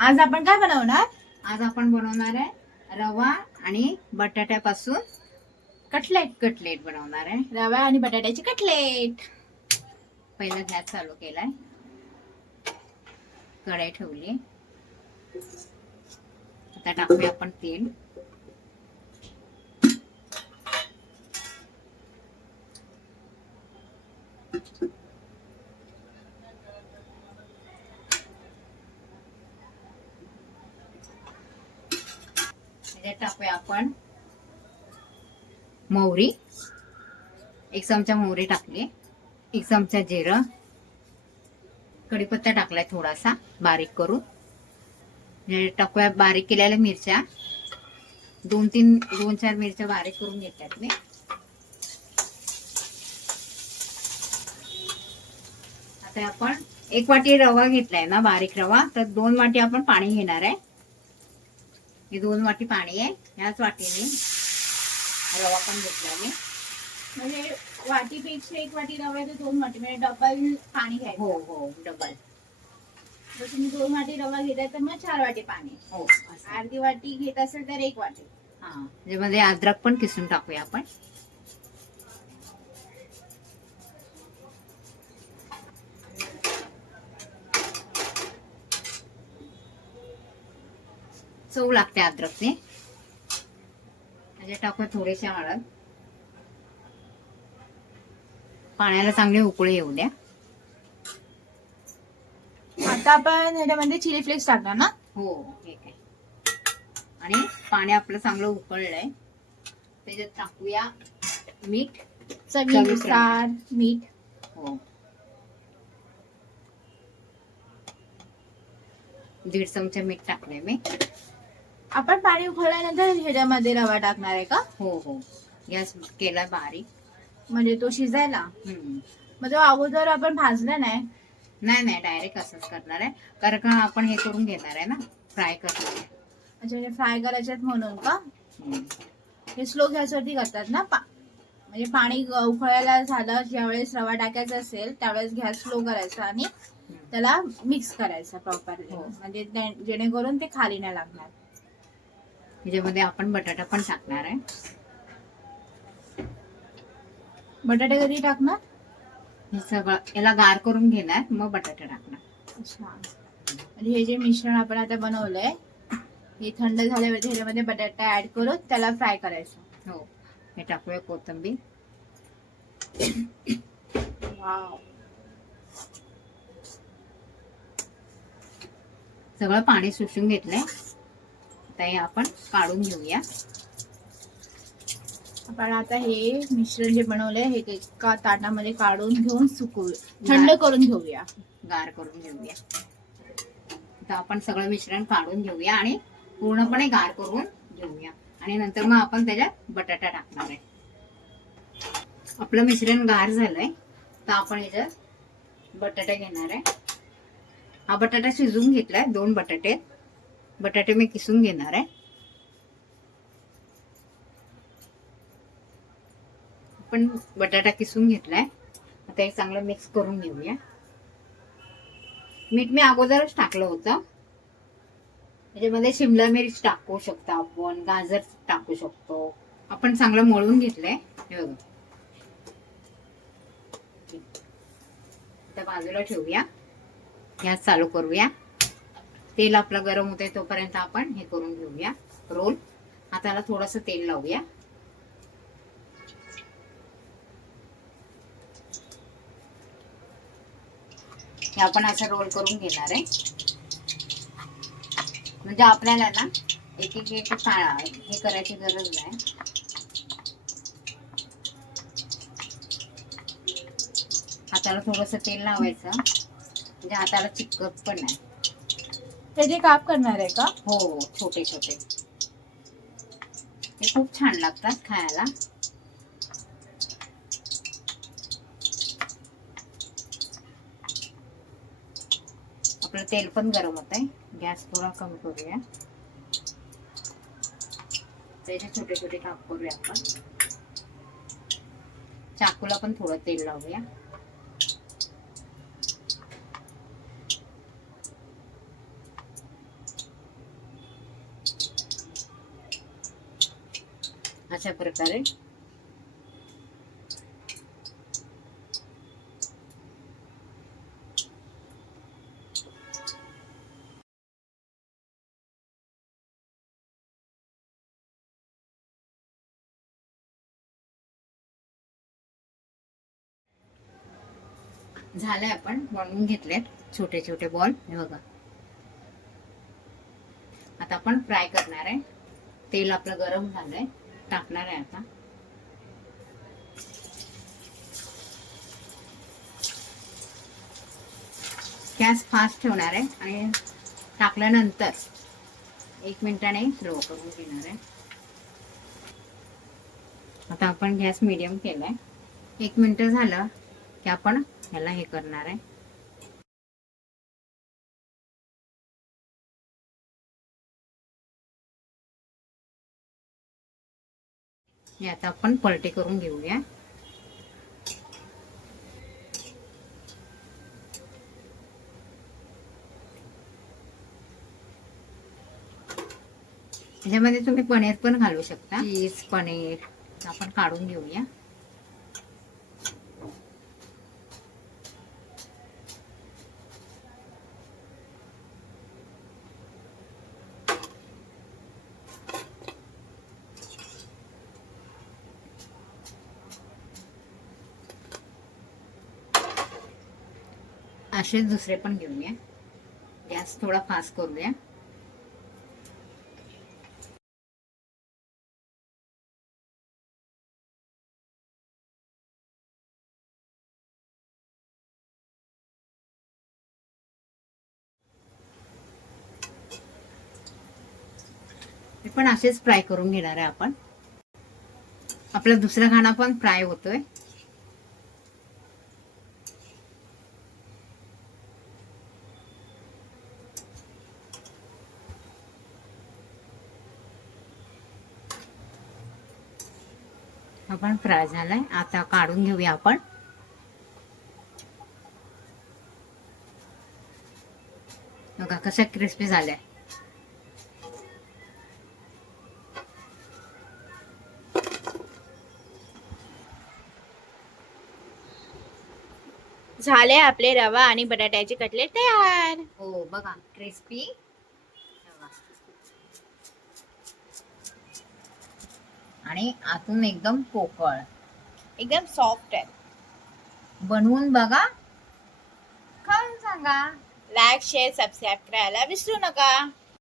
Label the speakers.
Speaker 1: आज आपण काय बनवणार?
Speaker 2: आज आपण बनवणार आहे रवा आणि बटाट्यापासून
Speaker 1: कटलेट
Speaker 2: कटलेट बनवणार आहे.
Speaker 1: रवा आणि बटाट्याची कटलेट.
Speaker 2: पहिला गॅस चालू केलाय. कढाई ठेवली. आता टाकूया आपण तेल. त्याच्यात टाकूया आपण. मोहरी. एक चमचा मोहरी टाकली. एक चमचा जिरं. कढीपत्ता टाकलाय थोडासा बारीक करून. म्हणजे टाकूया बारीक केलेल्या मिरच्या. दोन तीन दोन चार मिरच्या बारीक करून घेतात मी. आता आपण एक वाटी रवा घेतलाय ना बारीक रवा तर दोन वाटी आपण पाणी घेणार आहे. हे दोन वाटी पाणी आहे. ह्याच वाटीने रवा पण घेतला मी
Speaker 1: म्हणजे वाटीपेक्षा एक वाटी रवा आहे तर दोन वाटी म्हणजे डबल पाणी घ्यायचं.
Speaker 2: हो हो डबल
Speaker 1: जर तुम्ही दोन वाटी रवा घेताय तर मग चार वाटी पाणी.
Speaker 2: हो असं.
Speaker 1: अर्धी वाटी घेत असेल तर एक वाटी.
Speaker 2: हा त्याच्यामध्ये अद्रक पण किसून टाकूया आपण. चव लागते अद्रकने. त्याच्यात टाकूया थोडेसे हळद. पाण्याला चांगली उकळी येऊ द्या.
Speaker 1: आता आपण ह्याच्यामध्ये चिली फ्लेक्स टाकणार ना?
Speaker 2: हो ठीक आहे आणि पाणी आपलं चांगलं उकळलंय. त्याच्यात टाकूया मीठ.
Speaker 1: चवीनुसार मीठ.
Speaker 2: हो. दीड चमचा मीठ टाकलंय मी.
Speaker 1: आपण पाणी उकळल्यानंतर ह्याच्यामध्ये रवा टाकणार आहे का?
Speaker 2: हो हो. गॅस केला बारीक.
Speaker 1: म्हणजे तो शिजायला?
Speaker 2: हम्म.
Speaker 1: मग तो अगोदर आपण भाजला नाही?
Speaker 2: नाही नाही डायरेक्ट असंच करणार आहे. कारण का आपण हे करून घेणार आहे ना? फ्राय करणार आहे.
Speaker 1: अच्छा फ्राय करायच्यात म्हणून का?
Speaker 2: हम्म.
Speaker 1: हे स्लो गॅसवरती करतात ना? पा म्हणजे पाणी ग- उकळायला झालं ज्यावेळेस रवा टाकायचा असेल त्यावेळेस गॅस स्लो करायचा आणि त्याला मिक्स करायचा प्रॉपरली
Speaker 2: हो.
Speaker 1: म्हणजे ते- जेणेकरून ते खाली नाही लागणार.
Speaker 2: त्याच्यामध्ये आपण बटाटा पण टाकणार आहे.
Speaker 1: बटाटे कधी टाकणार?
Speaker 2: हे सगळं याला गार करून घेणार मग बटाटा टाकणार.
Speaker 1: अच्छा. म्हणजे हे जे मिश्रण आपण आता बनवलंय हे थंड झाल्यावर ह्याच्यामध्ये बटाटा ऍड करून त्याला फ्राय करायचं.
Speaker 2: हो हे टाकूया कोथिंबीर.
Speaker 1: वाव.
Speaker 2: सगळं पाणी सुसून घेतलंय. आता हे आपण काढून घेऊया.
Speaker 1: आपण आता हे मिश्रण जे बनवलंय हे एका ताटामध्ये काढून घेऊन सुकवू थंड करून घेऊया.
Speaker 2: गार करून घेऊया. आता आपण सगळं मिश्रण काढून घेऊया आणि पूर्णपणे गार करून घेऊया. आणि नंतर मग आपण त्याच्यात बटाटा टाकणार आहे. आपलं मिश्रण गार झालंय तर आपण याच्यात बटाटा घेणार आहे. हा बटाटा शिजवून घेतलाय दोन बटाटे. बटाटे मी किसून घेणार आहे. आपण बटाटा किसून घेतलाय. आता हे चांगलं मिक्स करून घेऊया. मीठ मी अगोदरच टाकलं होतं. त्याच्यामध्ये शिमला मिरच टाकू शकतो आपण गाजर टाकू शकतो. आपण चांगलं मळून घेतलंय. हे बघा. आता बाजूला ठेवूया. गॅस चालू करूया. तेल आपलं गरम होतंय तोपर्यंत आपण हे करून घेऊया. रोल. हाताला थोडस तेल लावूया. हे आपण असं रोल करून घेणार आहे. म्हणजे आपल्याला ना एक एक एक काळा हे करायची गरज नाही. हाताला थोडस तेल लावायचं. म्हणजे हाताला चिकट पण नाही.
Speaker 1: त्याचे काप करणार आहे का?
Speaker 2: हो छोटे छोटे. ते खूप छान लागतात खायला. आपलं तेल पण गरम होत आहे. गॅस थोडा कमी करूया. त्याचे छोटे छोटे काप करूया आपण. चाकूला पण थोडं तेल लावूया. अशा प्रकारे. झालंय आपण बनवून घेतलेत छोटे छोटे बॉल. हे बघा. आता आपण फ्राय करणार आहे. तेल आपलं गरम झालंय. टाकणार आहे आता. गॅस फास्ट ठेवणार आहे आणि टाकल्यानंतर एक मिनिटाने स्लो करून घेणार आहे. आता आपण गॅस मिडियम केलाय. एक मिनिट झालं की आपण ह्याला हे करणार आहे. हे आता आपण पलटी करून घेऊया. ह्याच्यामध्ये तुम्ही पनीर पण घालू शकता. चीज पनीर. आपण काढून घेऊया. असेच दुसरे पण घेऊन या गॅस थोडा फास्ट करूया. हे पण असेच फ्राय करून घेणार आहे आपण. आपला दुसरा खाना पण फ्राय होतोय. आपण फ्राय झालाय आता काढून घेऊया आपण. बघा कशा क्रिस्पी झाल्या.
Speaker 1: झाले आपले रवा आणि बटाट्याचे कटलेट तयार.
Speaker 2: हो बघा क्रिस्पी आणि आतून एकदम पोकळ.
Speaker 1: एकदम सॉफ्ट आहे.
Speaker 2: बनवून बघा. खाऊन सांगा.
Speaker 1: लाईक शेअर सबस्क्राईब करायला विसरू नका.